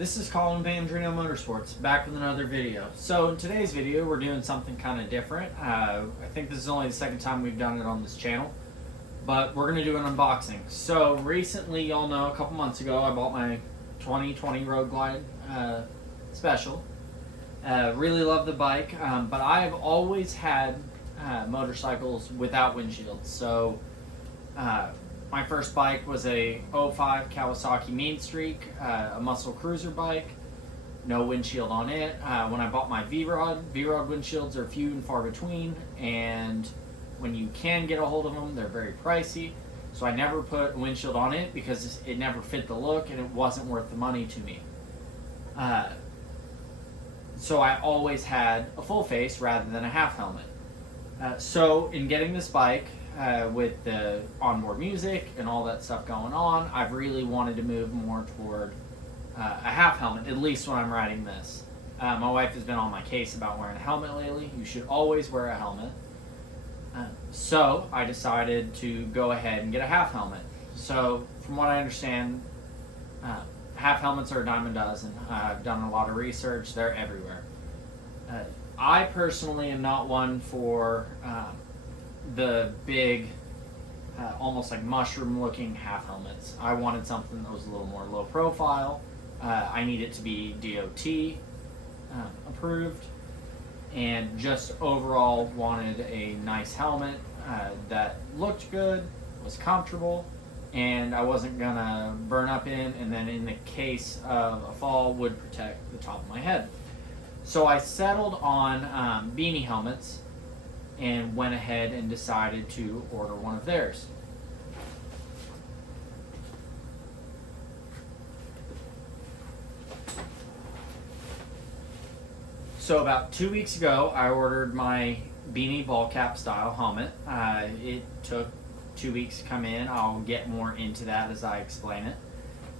This is Colin Vandrino Motorsports, back with another video. So in today's video, we're doing something kind of different. I think this is only the second time we've done it on this channel, but we're going to do an unboxing. So recently, y'all know, a couple months ago, I bought my 2020 Road Glide Special. Really love the bike, but I've always had motorcycles without windshields. So my first bike was a 05 Kawasaki Mean Streak, a muscle cruiser bike, no windshield on it. When I bought my V-Rod windshields are few and far between, and when you can get a hold of them, they're very pricey. So I never put a windshield on it because it never fit the look and it wasn't worth the money to me. So I always had a full face rather than a half helmet. So in getting this bike, with the onboard music and all that stuff going on, I've really wanted to move more toward a half helmet, at least when I'm riding this. My wife has been on my case about wearing a helmet lately. You should always wear a helmet. So I decided to go ahead and get a half helmet. So from what I understand, half helmets are a dime a dozen. I've done a lot of research. They're everywhere. I personally am not one for the big, almost like mushroom looking half helmets. I wanted something that was a little more low profile. I need it to be DOT approved, and just overall wanted a nice helmet that looked good, was comfortable, and I wasn't gonna burn up in, and then in the case of a fall would protect the top of my head. So I settled on Beanie Helmets and went ahead and decided to order one of theirs. So about 2 weeks ago, I ordered my Beanie Ballcap style helmet. It took 2 weeks to come in. I'll get more into that as I explain it.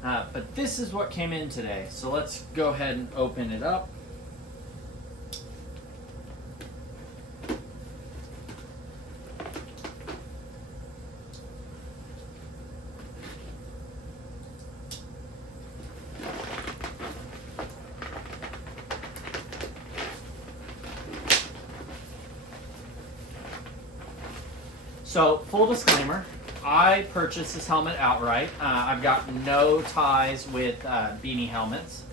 But this is what came in today. So let's go ahead and open it up. So, full disclaimer, I purchased this helmet outright. I've got no ties with Beanie Helmets.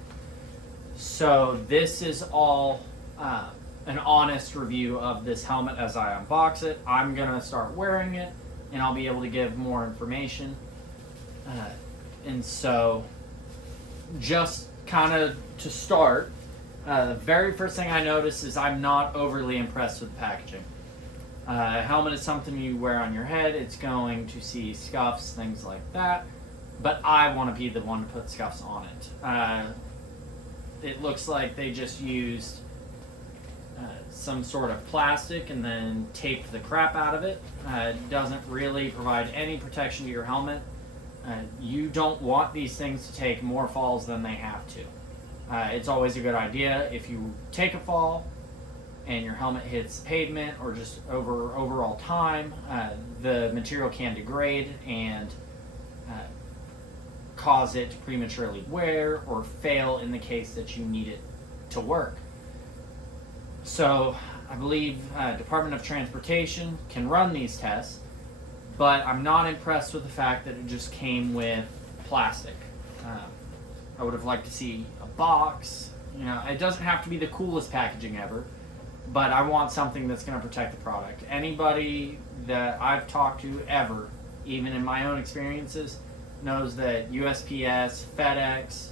So this is all an honest review of this helmet as I unbox it. I'm going to start wearing it, and I'll be able to give more information. And so, just kind of to start, the very first thing I noticed is I'm not overly impressed with the packaging. A helmet is something you wear on your head. It's going to see scuffs, things like that. But I want to be the one to put scuffs on it. It looks like they just used some sort of plastic and then taped the crap out of it. It doesn't really provide any protection to your helmet. You don't want these things to take more falls than they have to. It's always a good idea if you take a fall and your helmet hits pavement or just overall time, the material can degrade and cause it to prematurely wear or fail in the case that you need it to work. So I believe Department of Transportation can run these tests, but I'm not impressed with the fact that it just came with plastic. I would have liked to see a box. You know, it doesn't have to be the coolest packaging ever, but I want something that's going to protect the product. Anybody that I've talked to ever, even in my own experiences, knows that USPS, FedEx,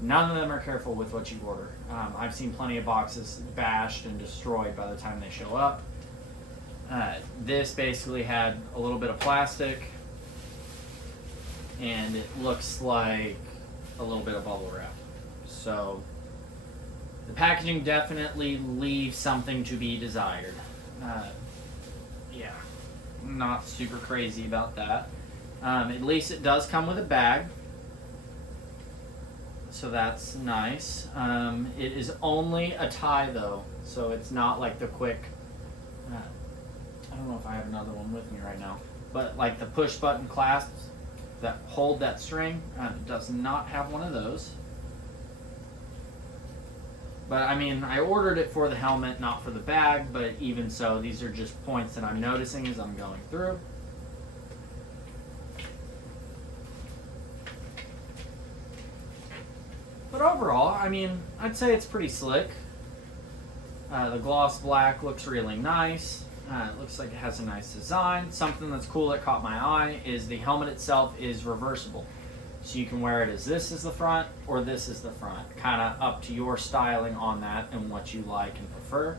none of them are careful with what you order. I've seen plenty of boxes bashed and destroyed by the time they show up. This basically had a little bit of plastic, and it looks like a little bit of bubble wrap. So the packaging definitely leaves something to be desired. Yeah, not super crazy about that. At least it does come with a bag, so that's nice. It is only a tie though, so it's not like the quick, I don't know if I have another one with me right now, but like the push button clasps that hold that string, it does not have one of those. But I mean, I ordered it for the helmet, not for the bag, but even so, these are just points that I'm noticing as I'm going through. But overall, I mean, I'd say it's pretty slick. The gloss black looks really nice. It looks like it has a nice design. Something that's cool that caught my eye is the helmet itself is reversible. So you can wear it as this is the front or this is the front. Kind of up to your styling on that and what you like and prefer.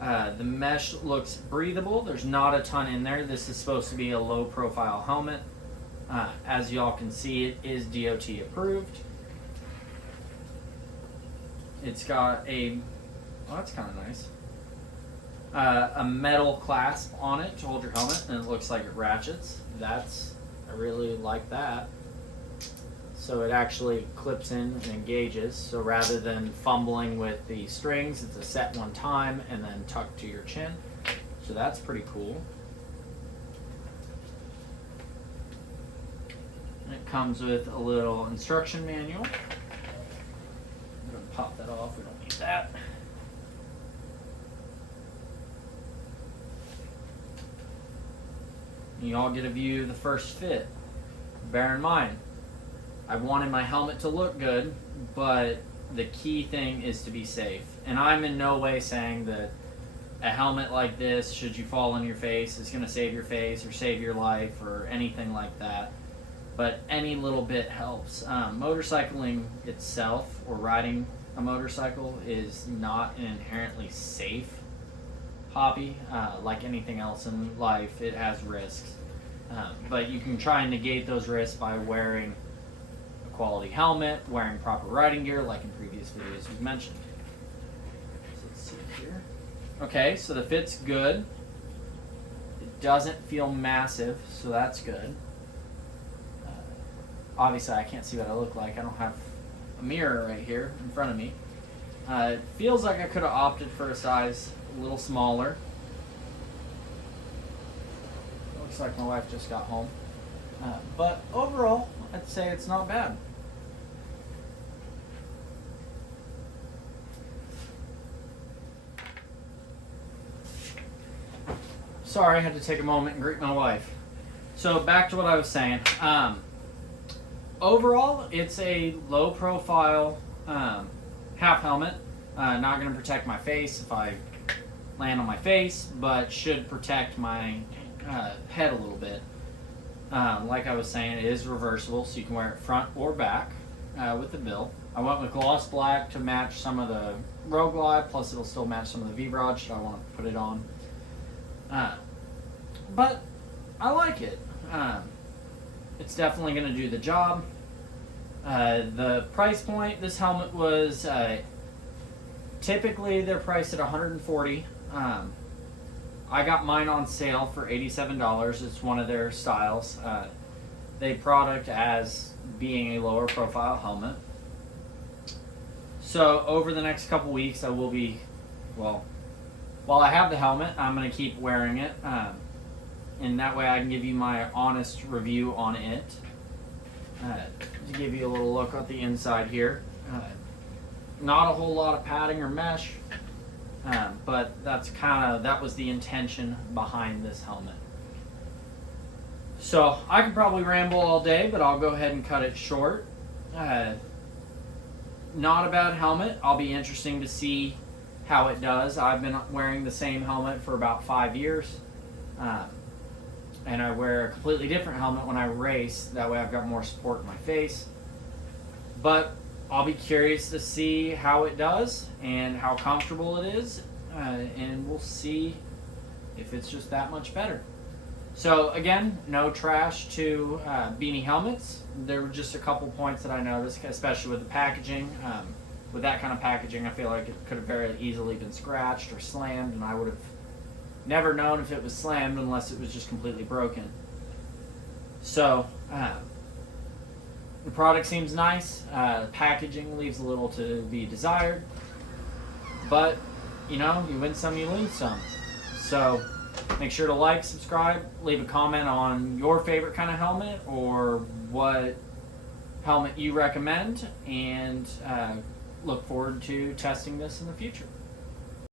The mesh looks breathable. There's not a ton in there. This is supposed to be a low profile helmet. As y'all can see, it is DOT approved. It's got a, oh, that's kind of nice. A metal clasp on it to hold your helmet, and it looks like it ratchets. I really like that. So it actually clips in and engages. So rather than fumbling with the strings, it's a set one time and then tucked to your chin. So that's pretty cool. And it comes with a little instruction manual. I'm going to pop that off. We don't need that. You all get a view of the first fit. Bear in mind, I wanted my helmet to look good, but the key thing is to be safe. And I'm in no way saying that a helmet like this, should you fall on your face, is going to save your face or save your life or anything like that. But any little bit helps. Motorcycling itself, or riding a motorcycle, is not an inherently safe hobby. Like anything else in life, it has risks. But you can try and negate those risks by wearing a quality helmet, wearing proper riding gear, like in previous videos we've mentioned. So let's see here. Okay, so the fit's good. It doesn't feel massive, so that's good. Obviously, I can't see what I look like. I don't have a mirror right here in front of me. It feels like I could have opted for a size a little smaller. Looks like my wife just got home. But overall, I'd say it's not bad. Sorry, I had to take a moment and greet my wife. So back to what I was saying. Overall, it's a low profile half helmet. Not going to protect my face if I land on my face, but should protect my head a little bit. Like I was saying, it is reversible, so you can wear it front or back with the bill. I went with gloss black to match some of the Rogue Glide, plus it'll still match some of the V-Rod should I want to put it on. But I like it. It's definitely going to do the job. The price point, this helmet was typically they're priced at $140. I got mine on sale for $87. It's one of their styles. They product as being a lower profile helmet. So over the next couple weeks I will be, well, while I have the helmet, I'm going to keep wearing it. And that way I can give you my honest review on it. To give you a little look at the inside here. Not a whole lot of padding or mesh, but that was the intention behind this helmet. So I could probably ramble all day, but I'll go ahead and cut it short. Not a bad helmet. I'll be interesting to see how it does. I've been wearing the same helmet for about 5 years. And I wear a completely different helmet when I race. That way I've got more support in my face. But I'll be curious to see how it does and how comfortable it is. And we'll see if it's just that much better. So again, no trash to Beanie Helmets. There were just a couple points that I noticed, especially with the packaging. With that kind of packaging, I feel like it could have very easily been scratched or slammed, and I would have never known if it was slammed unless it was just completely broken. So, the product seems nice. The packaging leaves a little to be desired. But, you know, you win some, you lose some. So, make sure to like, subscribe, leave a comment on your favorite kind of helmet or what helmet you recommend, and look forward to testing this in the future.